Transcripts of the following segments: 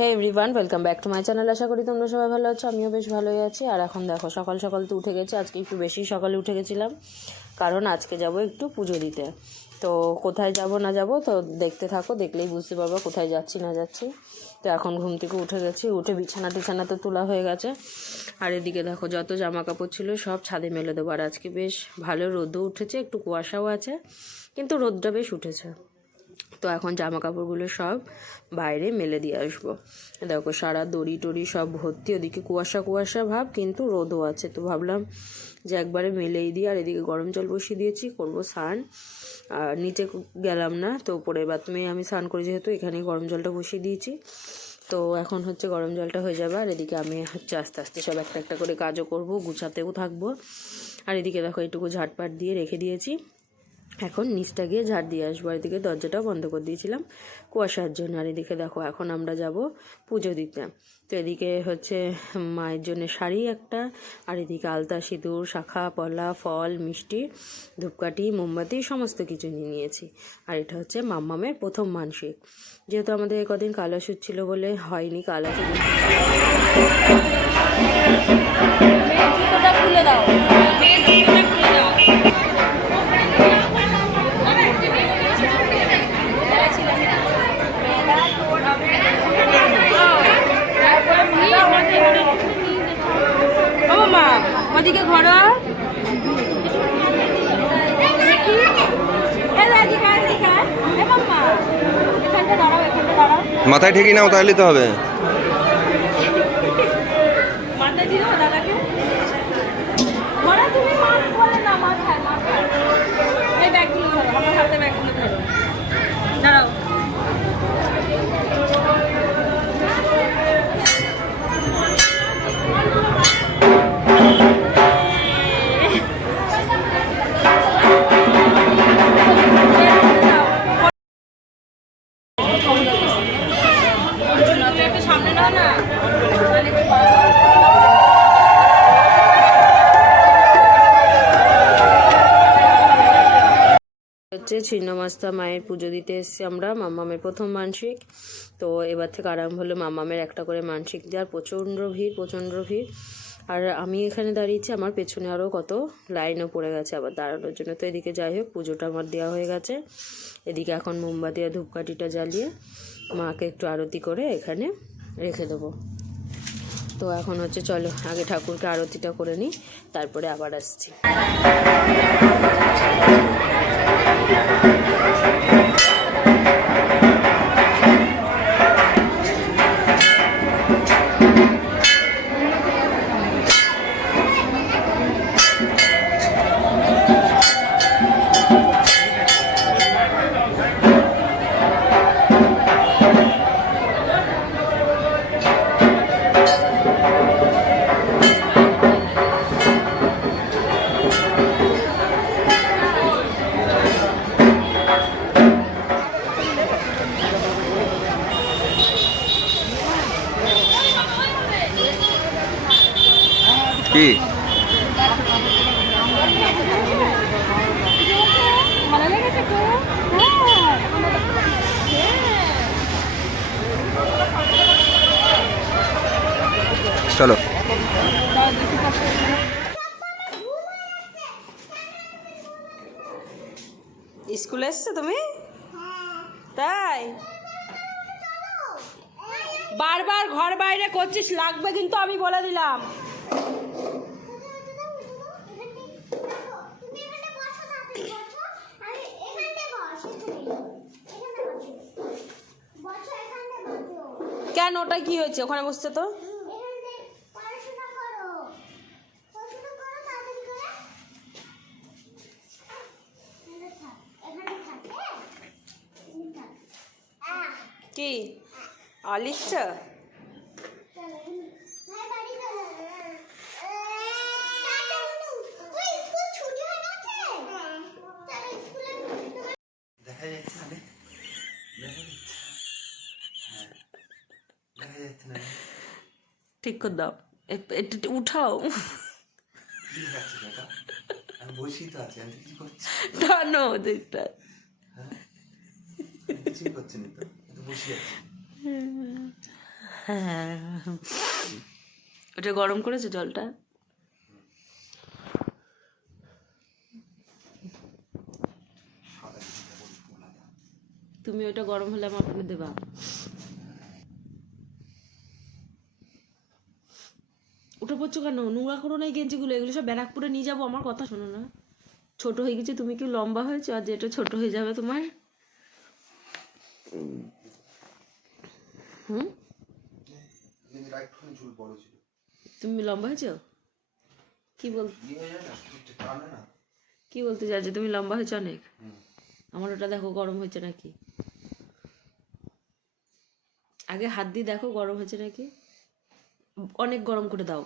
Hey everyone, welcome back to my channel. আশা করি তোমরা সবাই ভালো আছো, আমিও বেশ ভালোই আছি। আর এখন দেখো সকাল সকাল তো উঠে গেছি, আজকে একটু বেশি সকালে উঠে গেছিলাম কারণ আজকে যাব একটু পুজো দিতে। তো কোথায় যাব না যাব তো দেখতে থাকো, দেখলেই বুঝতে পারবো কোথায় যাচ্ছি না যাচ্ছি। তো এখন ঘুম থেকে উঠে গেছি, উঠে বিছানা টিছানা তো তোলা হয়ে গেছে। আর এদিকে দেখো যত জামা কাপড় ছিল সব ছাদে মেলে দেবো। আর আজকে বেশ ভালো রোদও উঠেছে, একটু কুয়াশাও আছে, কিন্তু রোদটা বেশ উঠেছে। তো এখন জামা কাপড়গুলো সব বাইরে মেলে দিয়ে আসবো। দেখো সারা দড়ি টড়ি সব ভর্তি, ওদিকে কুয়াশা কুয়াশা ভাব, কিন্তু রোদও আছে। তো ভাবলাম যে একবারে মেলেই দিই। আর এদিকে গরম জল বসিয়ে দিয়েছি, করবো স্নান। আর নিচে গেলাম না, তো উপরের বাথরুমে আমি স্নান করি, যেহেতু এখানেই গরম জলটা বসিয়ে দিয়েছি। তো এখন হচ্ছে গরম জলটা হয়ে যাবে। আর এদিকে আমি হচ্ছে আস্তে আস্তে সব একটা একটা করে কাজও করবো, গুছাতেও থাকবো। আর এদিকে দেখো এইটুকু ঝাটপাট দিয়ে রেখে দিয়েছি, এখন নিচটা গিয়ে ঝাড় দিয়ে আসবো। আর এদিকে দরজাটাও বন্ধ করে দিয়েছিলাম কুয়াশার জন্য। আর এদিকে দেখো এখন আমরা যাব পুজো দিতে। তো এদিকে হচ্ছে মায়ের জন্য শাড়ি একটা, আর এদিকে আলতা, সিঁদুর, শাখা পলা, ফল, মিষ্টি, ধূপকাঠি, মোমবাতি সমস্ত কিছু নিয়ে নিয়েছি। আর এটা হচ্ছে মাম্মামের প্রথম মানসিক, যেহেতু আমাদের কদিন কালাশুট ছিল বলে হয়নি। কালাশুট খুলে দাও, ওদিকে ঘোরো। মাথায় ঠেকি নাও, তাহলে তো হবে। মাথায় দিও দাদাকে, ঘোরা তুমি, মাছ বলে না মাথায় মাথায়। এই ব্যাগগুলো ধরো, আমার হাতে ব্যাগগুলো ধরো, দাঁড়াও। সামনে নাও না, হচ্ছে ছিন্নমাস্তা মায়ের পুজো দিতে এসেছি আমরা, মাম্মামের প্রথম মানসিক। তো এবার থেকে আরাম হলো মাম্মামের একটা করে মানসিক দেওয়ার। প্রচণ্ড ভিড়, প্রচণ্ড ভিড়। আর আমি এখানে দাঁড়িয়েছি, আমার পেছনে আরও কত লাইনও পড়ে গেছে আবার দাঁড়ানোর জন্য। তো এদিকে যাই হোক, পুজোটা আমার দেওয়া হয়ে গেছে। এদিকে এখন মোমবাতি আর ধূপকাঠিটা জ্বালিয়ে মাকে একটু আরতি করে এখানে রেখে দেবো। তো এখন হচ্ছে চলো আগে ঠাকুরকে আরতিটা করে নিই, তারপরে আবার আসছি। কি চলো স্কুলে এসছো তুমি? তাই বারবার ঘর বাইরে করছিস, লাগবে কিন্তু, আমি বলে দিলাম। কেন, ওটা কি হয়েছে? ওখানে বসতে তো। কি লিখছ? ঠিক করে দাও, একটু উঠাও। টানো দিকটা। হ্যাঁ, ওটা গরম করেছে জলটা? তুমি ওটা গরম হলে আমার করে দেবা। উঠে পড়ছো কেন? নোংরা করো না এই গেঞ্জিগুলো, এগুলো সব ব্যারাকপুরে নিয়ে যাবো। আমার কথা শোনো না, ছোট হয়ে গেছে, তুমি কি লম্বা হয়েছো আর যেটা ছোট হয়ে যাবে তোমার? হুম, তুমি লম্বা হয়েছো? কি বলতে চাইছো? তুমি লম্বা হয়েছো অনেক? আমার ওটা দেখো গরম হয়েছে নাকি, আগে হাত দিয়ে দেখো গরম হয়েছে নাকি। অনেক গরম করে দাও।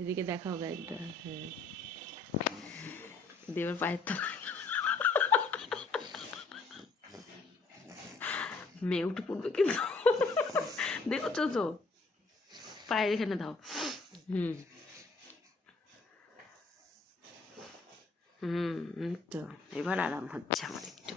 এদিকে দেখাও ব্যাগটা। হ্যাঁ, দেবার পায়ের তো মেয়ে উঠে পড়বে কিন্তু। দেখছো তো, পায়ের এখানে দাও। হুম তো এবার আরাম হচ্ছে আমার একটু।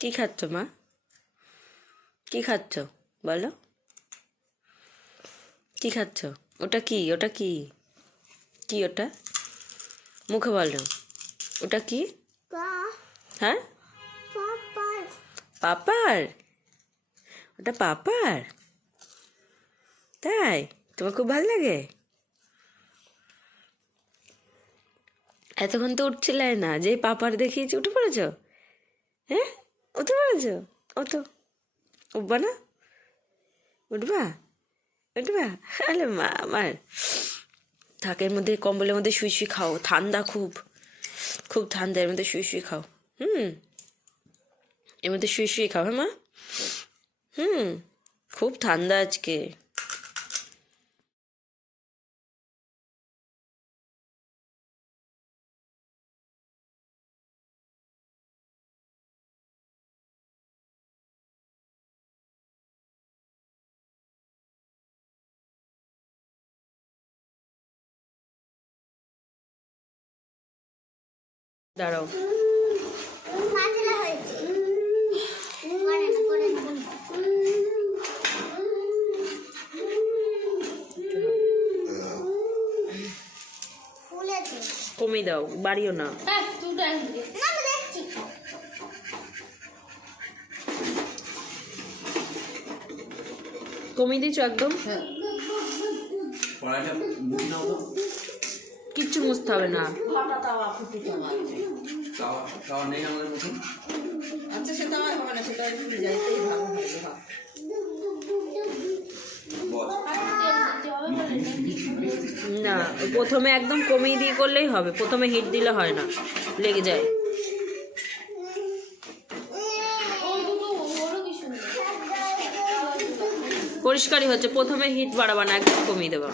কি খাচ্ছ মা? কি খাচ্ছ বলো? কি খাচ্ছ? ওটা কি? ওটা কি? কি ওটা? মুখে বলো। ওটা কি? হ্যাঁ, পাপার? ওটা পাপার? তাই? তোমার খুব ভালো লাগে? এতক্ষণ তো উঠছিলে না, যেই পাপার দেখিয়েছি উঠে পড়েছো? হ্যাঁ, উঠে পড়েছো? ও তো উঠবা না? উঠবা? উঠবা? আরে মা আমার, থাকের মধ্যে কম্বলের মধ্যে শুয়ে শুয়ে খাও, ঠান্ডা খুব, খুব ঠান্ডা, এর মধ্যে শুয়ে শুয়ে খাও। এর মধ্যে শুয়ে শুয়ে খাও। হ্যাঁ মা, খুব ঠান্ডা আজকে। দাঁড়াও, কমিয়ে দাও, বাড়িও না। কমিয়ে দিয়েছো একদম? কিচ্ছু মুছতে হবে না। আচ্ছা, সেটা আমার হবে না, সেটা একটু যাইতেই ভালো হবে। না, প্রথমে একদম কমিয়ে দিয়ে করলেই হবে, প্রথমে হিট দিলে হয় না, লেগে যায়। পরিষ্কারই হচ্ছে, প্রথমে হিট বাড়াবা না, একদম কমিয়ে দেবা।